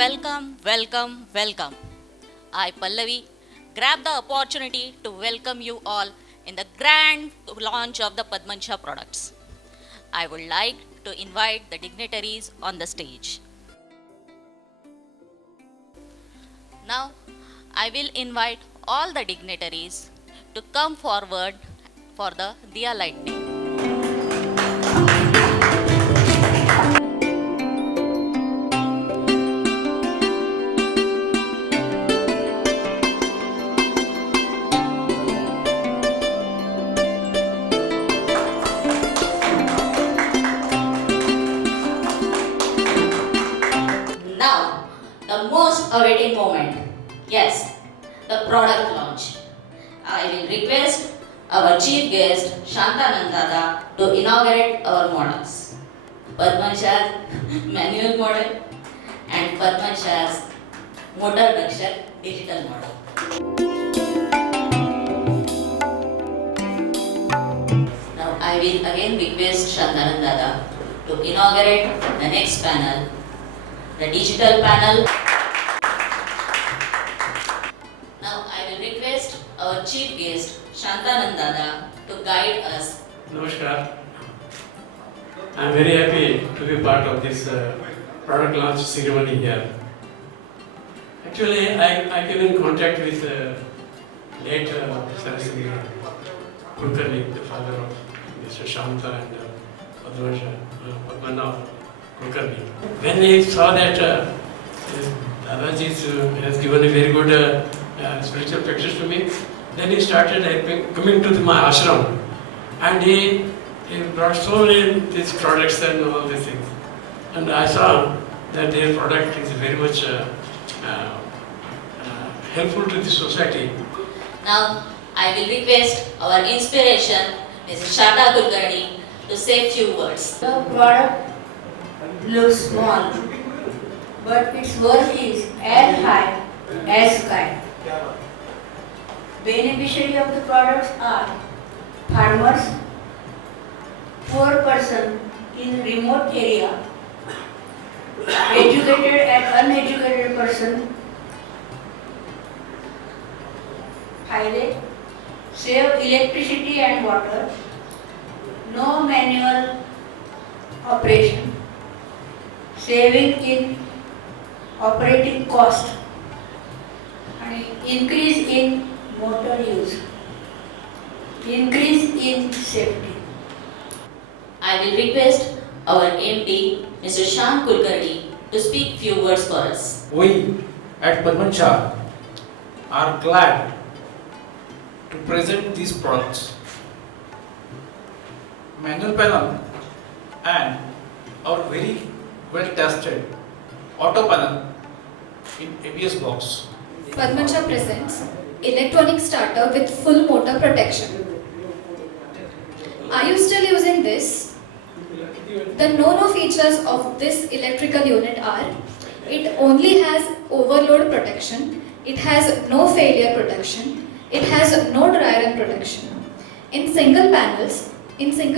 Welcome, welcome, welcome. I, Pallavi, grab the opportunity to welcome you all in the grand launch of the Padmansha products. I would like to invite the dignitaries on the stage. Now, I will invite all the dignitaries to come forward for the Diya lighting. Now, the most awaiting moment. Yes, the product launch. I will request our chief guest Shantanand Dada to inaugurate our models. Padmansha's manual model and Padmansha's motor Daksha digital model. Now I will again request Shantanand Dada to inaugurate the next panel, the digital panel. Now I will request our chief guest Shantanand Dada to guide us. Namaskar. I am very happy to be part of this product launch ceremony here. Actually, I came in contact with late Saraswati Kulkarni, the father of Mr. Shanta and Padmanabh Kulkarni. When he saw that Dadaji has given a very good spiritual practice to me, then he started coming to my ashram, and he brought so many these products and all these things. And I saw that their product is very much helpful to the society. Now I will request our inspiration Mrs. Shata Kulkarni to say few words. The product looks small, but its worth is as high as sky. Beneficiary of the products are farmers, poor person in remote area, educated and uneducated person. Highlight, save electricity and water, no manual operation, saving in operating cost, and increase in motor use, increase in safety. I will request our MD Mr. Shan Kulkarni to speak few words for us. We at Padmansha are glad to present these products. Manual panel and our very well tested auto panel in ABS box. Padmansha presents electronic starter with full motor protection. Are you still using this? The no-no features of this electrical unit are: it only has overload protection, it has no failure protection, it has no dry run protection. In single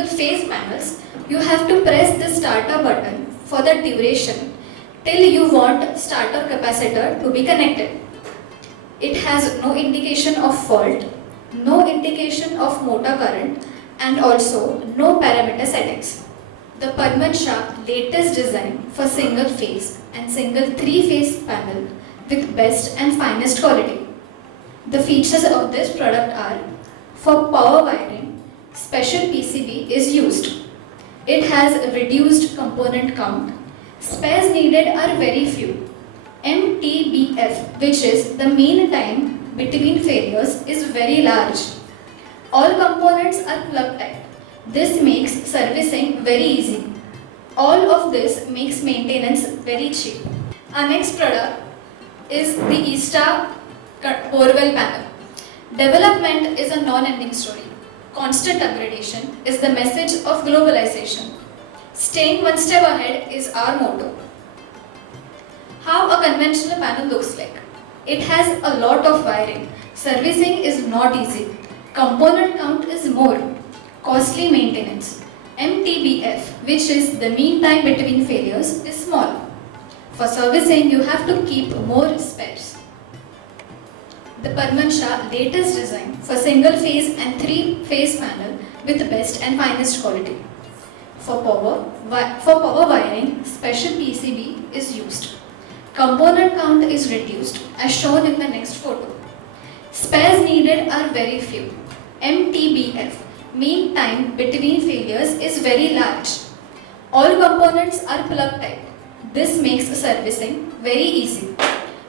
phase panels, you have to press the starter button for the duration till you want starter capacitor to be connected. It has no indication of fault, no indication of motor current, and also no parameter settings. The Padmansha latest design for single phase and single three-phase panel with best and finest quality. The features of this product are: for power wiring, special PCB is used. It has reduced component count. Spares needed are very few. MTBF, which is the mean time between failures, is very large. All components are plug type. This makes servicing very easy. All of this makes maintenance very cheap. Our next product is the Easta Borewell panel. Development is a non-ending story. Constant upgradation is the message of globalization. Staying one step ahead is our motto. How a conventional panel looks like. It has a lot of wiring. Servicing is not easy. Component count is more. Costly maintenance. MTBF, which is the mean time between failures, is small. For servicing, you have to keep more spares. The Padman Shah latest design for single phase and 3-phase panel with the best and finest quality. For power wiring, special PCB is used. Component count is reduced as shown in the next photo. Spares needed are very few. MTBF, mean time between failures, is very large. All components are plug type. This makes servicing very easy.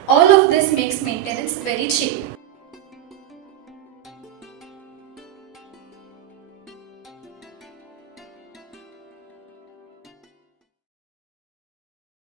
All of this makes maintenance very cheap.